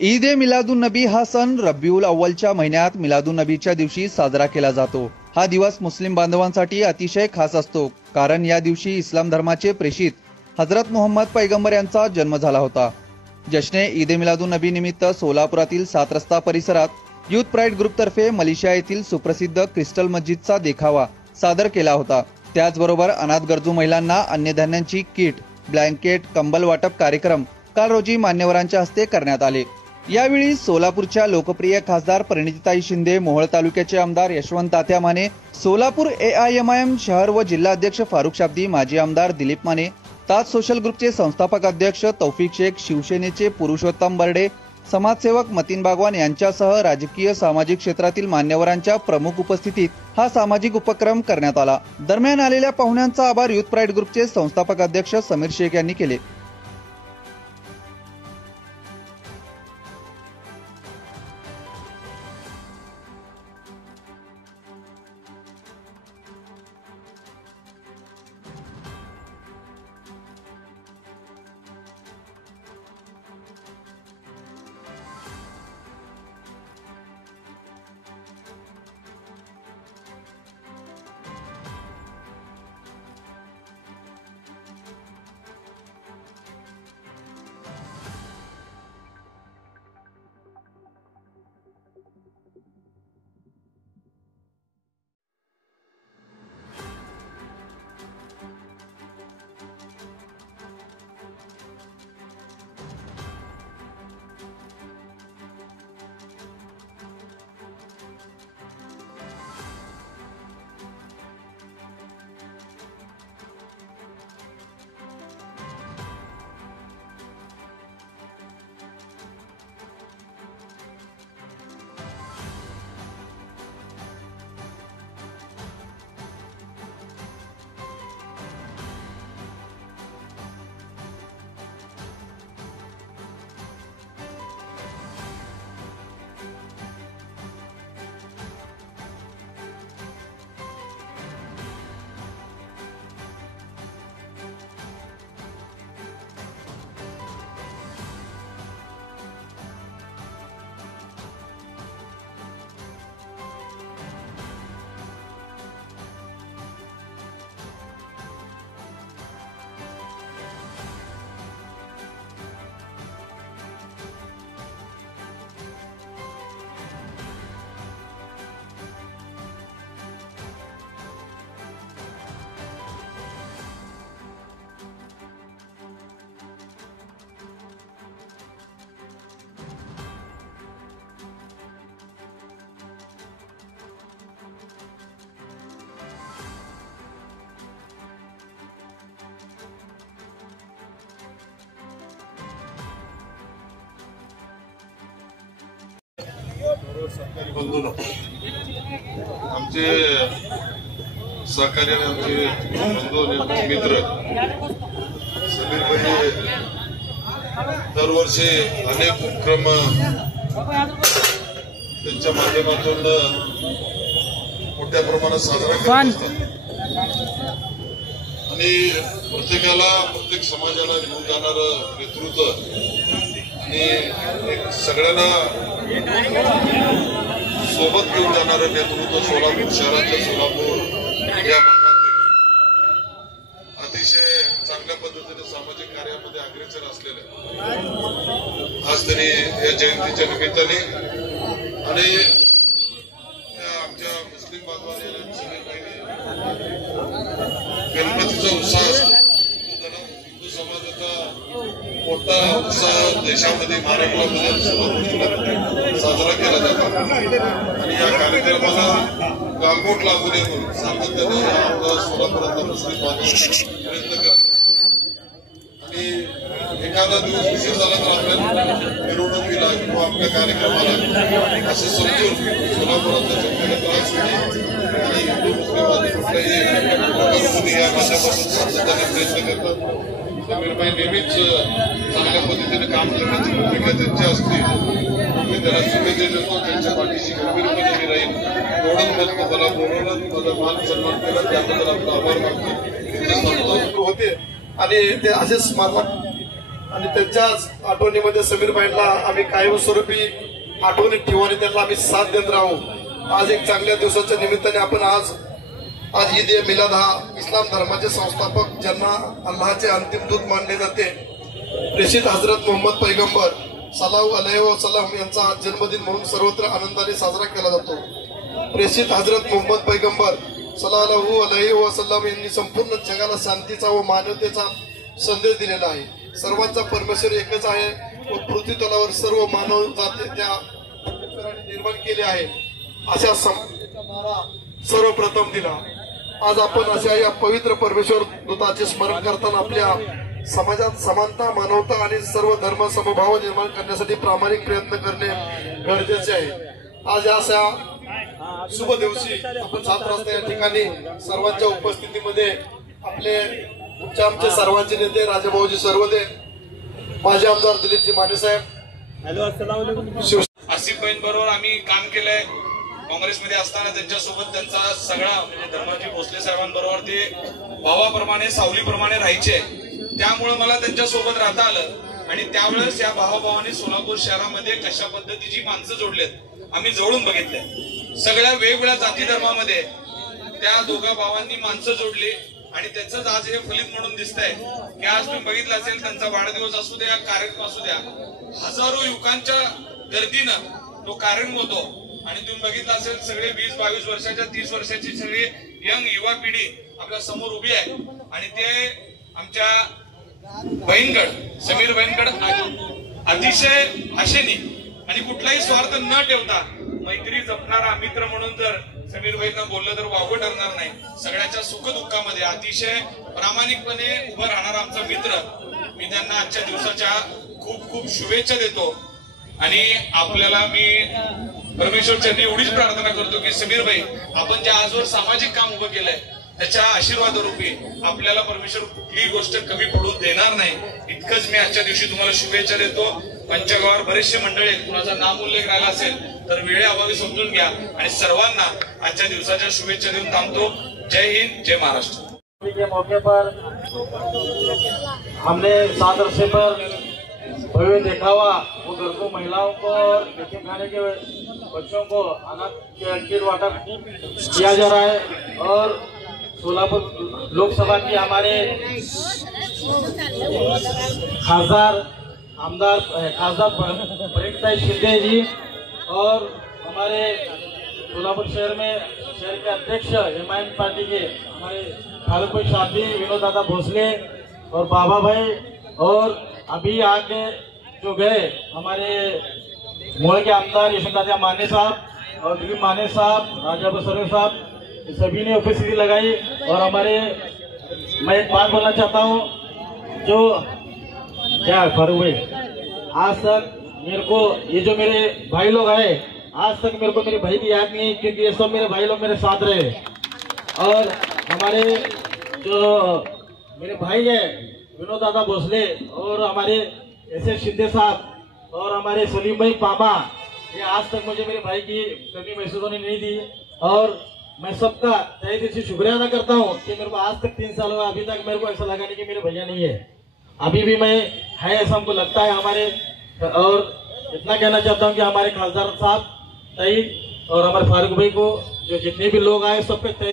ईद ए मिलादुन नबी हा सण रब्बीउल अव्वलच्या महिन्यात मिलादुन नबीच्या दिवशी साजरा केला जातो। हा दिवस मुस्लिम बांधवांसाठी अतिशय खास असतो, कारण या दिवशी इस्लाम धर्माचे प्रेषित हजरत मोहम्मद पैगंबर यांचा जन्म झाला होता। जश्ने ईद ए मिलादुन नबी निमित्त सोलापुरातील 7 रस्ता परिसरात युथ प्राइड ग्रुप तर्फे मलेशिया येथील सुप्रसिद्ध क्रिस्टल मस्जिदचा देखावा सादर केला होता। त्याचबरोबर अनाथ गरजू महिलांना अन्नधान्यांची किट, ब्लँकेट, कंबल वाटप कार्यक्रम काल रोजी मान्यवरांच्या हस्ते करण्यात आले। यावेळी सोलापूरच्या लोकप्रिय खासदार परिणितीताई शिंदे, मोहोळ तालुक्याचे आमदार यशवंत तात्या माने, सोलापूर AIMIM शहर व जिल्हा अध्यक्ष फारुख शाब्दी, माजी आमदार दिलीप माने, ताज सोशल ग्रुपचे संस्थापक अध्यक्ष तौफिक शेख, शिवसेनेचे पुरुषोत्तम बर्डे, समाजसेवक मतीन बागवान यांच्यासह राजकीय सामाजिक क्षेत्रातील मान्यवरांच्या प्रमुख उपस्थितीत हा सामाजिक उपक्रम करण्यात आला। दरम्यान आलेल्या पाहुण्यांचा आभार युथ प्राइड ग्रुपचे संस्थापक अध्यक्ष समीर शेख यांनी केले। बंधूंनो, आमचे सहकारी, आमचे बंधू आणि आमचे मित्र समीर भाई दरवर्षी अनेक उपक्रम त्यांच्या माध्यमातून मोठ्या प्रमाणात साजरा करत असतात आणि प्रत्येक समाजाला घेऊन जाणारं नेतृत्व आणि एक सगळ्यांना सोबत घेऊन जाणारं नेतृत्व सोलापूर शहराच्या सोलापूर या भागातील अतिशय चांगल्या पद्धतीने सामाजिक कार्यामध्ये अग्रेसर असलेले आज त्यांनी या जयंतीच्या निमित्ताने आणि आमच्या मुस्लिम बांधवांनी समीर भाईने गणपतीचा उत्साह असतो, हिंदू समाजाचा मोठा उत्साह देशामध्ये, महाराष्ट्रामध्ये, सोलापूर साजरा केला जातो आणि या कार्यक्रमाला गालबोट लागू नये म्हणून सातत्याने आपला सोलापुरातला मुस्लिम बांधव प्रयत्न करत असतो आणि एखादा दिवस उशीर झाला तर आपल्या मिरवणुकीला किंवा आपल्या कार्यक्रमाला असं समजून सोलापुरातल्या जनतेला त्रास होईल आणि हिंदू मुस्लिम बांधव कुठल्याही या माध्यमातून सातत्याने प्रयत्न करतात। समीर भाई नेहमीच चांगल्या पद्धतीने काम करण्याची भूमिका त्यांची असते। मी त्याला शुभेच्छा देतो, त्यांच्या पाठीशी गंभीरपणे मी राहील एवढंच बोलतो। मला बोलवलं, माझा मान सन्मान केला, त्याबद्दल आपला आभार मानतो होते आणि ते असेच स्मारक आणि त्यांच्याच आठवणीमध्ये समीर भाईंना आम्ही कायमस्वरूपी आठवणीत ठेवू आणि त्यांना आम्ही साथ देत राहू. आज एक चांगल्या दिवसाच्या निमित्ताने आपण आज ईद ए मिलाद हा इस्लाम धर्माचे संस्थापक ज्यांना अल्लाहचे अंतिम दूत मानले जाते प्रेषित हजरत मोहम्मद पैगंबर सल्लल्लाहु अलैहि वसल्लम यांचा जन्मदिन म्हणून सर्वत्र आनंदाने साजरा केला जातो. प्रेषित हजरत मोहम्मद पैगंबर सल्लल्लाहु अलैहि वसल्लम यांनी संपूर्ण जगाला शांतीचा व मानवतेचा संदेश दिलेला आहे. सर्वांचा परमेश्वर एकच आहे व पृथ्वी तलावर सर्व मानव जाती त्या निर्माण केले आहे अशा सर्वप्रथम दिला. आज आपण अशा या पवित्र परमेश्वर दूताचे स्मरण करताना आपल्या समाजात समानता मानवता आणि सर्व धर्म समभाव निर्माण करण्यासाठी प्रामाणिक प्रयत्न करणे गरजेचे आहे. आज या अशा शुभ दिवशी आपण 7 वाजता या ठिकाणी सर्वांच्या उपस्थितीमध्ये आपले आमचे सर्वांचे नेते राजाभाऊजी सर्वदे, माजी आमदार दिलीपजी माने साहेब, आसिफ बरोबर आम्ही काम केलंय. काँग्रेसमध्ये असताना त्यांच्यासोबत त्यांचा सगळा म्हणजे धर्माजी भोसले साहेबांबरोबर ते भावाप्रमाणे सावलीप्रमाणे राहायचे. त्यामुळे मला त्यांच्यासोबत राहता आलं आणि त्यावेळेस या भावाभावाने सोलापूर शहरामध्ये कशा पद्धतीची माणसं जोडलेत आम्ही जवळून बघितले. सगळ्या वेगवेगळ्या जाती धर्मामध्ये त्या दोघा भावांनी माणसं जोडली आणि त्याच आज हे फलित म्हणून दिसतंय की आज तुम्ही बघितलं असेल त्यांचा वाढदिवस असू द्या कार्यक्रम असू द्या हजारो युवकांच्या गर्दीनं तो कार्यक्रम होतो आणि तुम्ही बघितलं असेल सगळे 20-22 वर्षाच्या 30 वर्षाची सगळी यंग युवा पिढी आपल्या समोर उभी आहे आणि ते आमच्या बहिणगड समीर बहिणगड अतिशय आशेने आणि कुठलाही स्वार्थ न ठेवता मैत्री जपणारा मित्र म्हणून जर समीर भाईंना बोललं तर वावगं ठरणार नाही. सगळ्याच्या सुखदुःखामध्ये अतिशय प्रामाणिकपणे उभं राहणारा आमचा मित्र. मी त्यांना आजच्या दिवसाच्या खूप खूप शुभेच्छा देतो आणि आपल्याला मी परमेश्वरच्यांनी एवढीच प्रार्थना करतो की समीर भाई आपण ज्या आजवर सामाजिक काम उभं केलंय त्याच्या आशीर्वादारूपी आपल्याला परमेश्वर कुठलीही गोष्ट कमी पडू देणार नाही. इतकंच मी आजच्या दिवशी तुम्हाला शुभेच्छा देतो. पंचगावावर बरेचसे मंडळी आहेत, कुणाचा नाम उल्लेख राहिला असेल तर वेळेअभावी समजून घ्या आणि सर्वांना आजच्या दिवसाच्या शुभेच्छा देऊन थांबतो. जय हिंद, जय महाराष्ट्र. के मौके पर हमने 7 अरसे पर भव्य दिखावा वो गरीबों महिलाओं को और यतीम खाने के बच्चों को अनाज किट वाटप किया जा रहा है और सोलापुर लोकसभा की हमारे खासदार प्रेमताई शिंदे जी और हमारे सोलापुर शहर के अध्यक्ष एमआईएम पार्टी के हमारे फारूक भाई शादी, विनोद दादा भोसले और बाबा भाई और अभी आगे जो गए हमारे मोड़ के आमदार यशवंत माने साहब और दिलीप माने साहब, राजा बसरे साहब, सभी ने उपस्थिति लगाई. और हमारे मैं एक बात बोलना चाहता हूँ जो क्या फारूक भाई आज तक मेरे को ये जो मेरे भाई लोग आए आज तक मेरे को मेरे भाई की याद नहीं क्योंकि ये सब मेरे भाई लोग मेरे साथ रहे. और हमारे जो मेरे भाई है विनोद दादा भोसले और हमारे एस शिंदे साहब और हमारे सलीम भाई पामा, ये आज तक मुझे मेरे भाई की कमी महसूस होने नहीं दी. और मैं सबका तहे दिल से शुक्रिया अदा करता हूँ कि मेरे को आज तक 3 साल हुआ अभी तक मेरे को ऐसा लगा नहीं कि मेरे भैया नहीं है. अभी भी मैं है ऐसा हमको लगता है हमारे. और इतना कहना चाहता हूँ कि हमारे खासदार साहब तईद और हमारे फारूक भाई को जो जितने भी लोग आए सब पे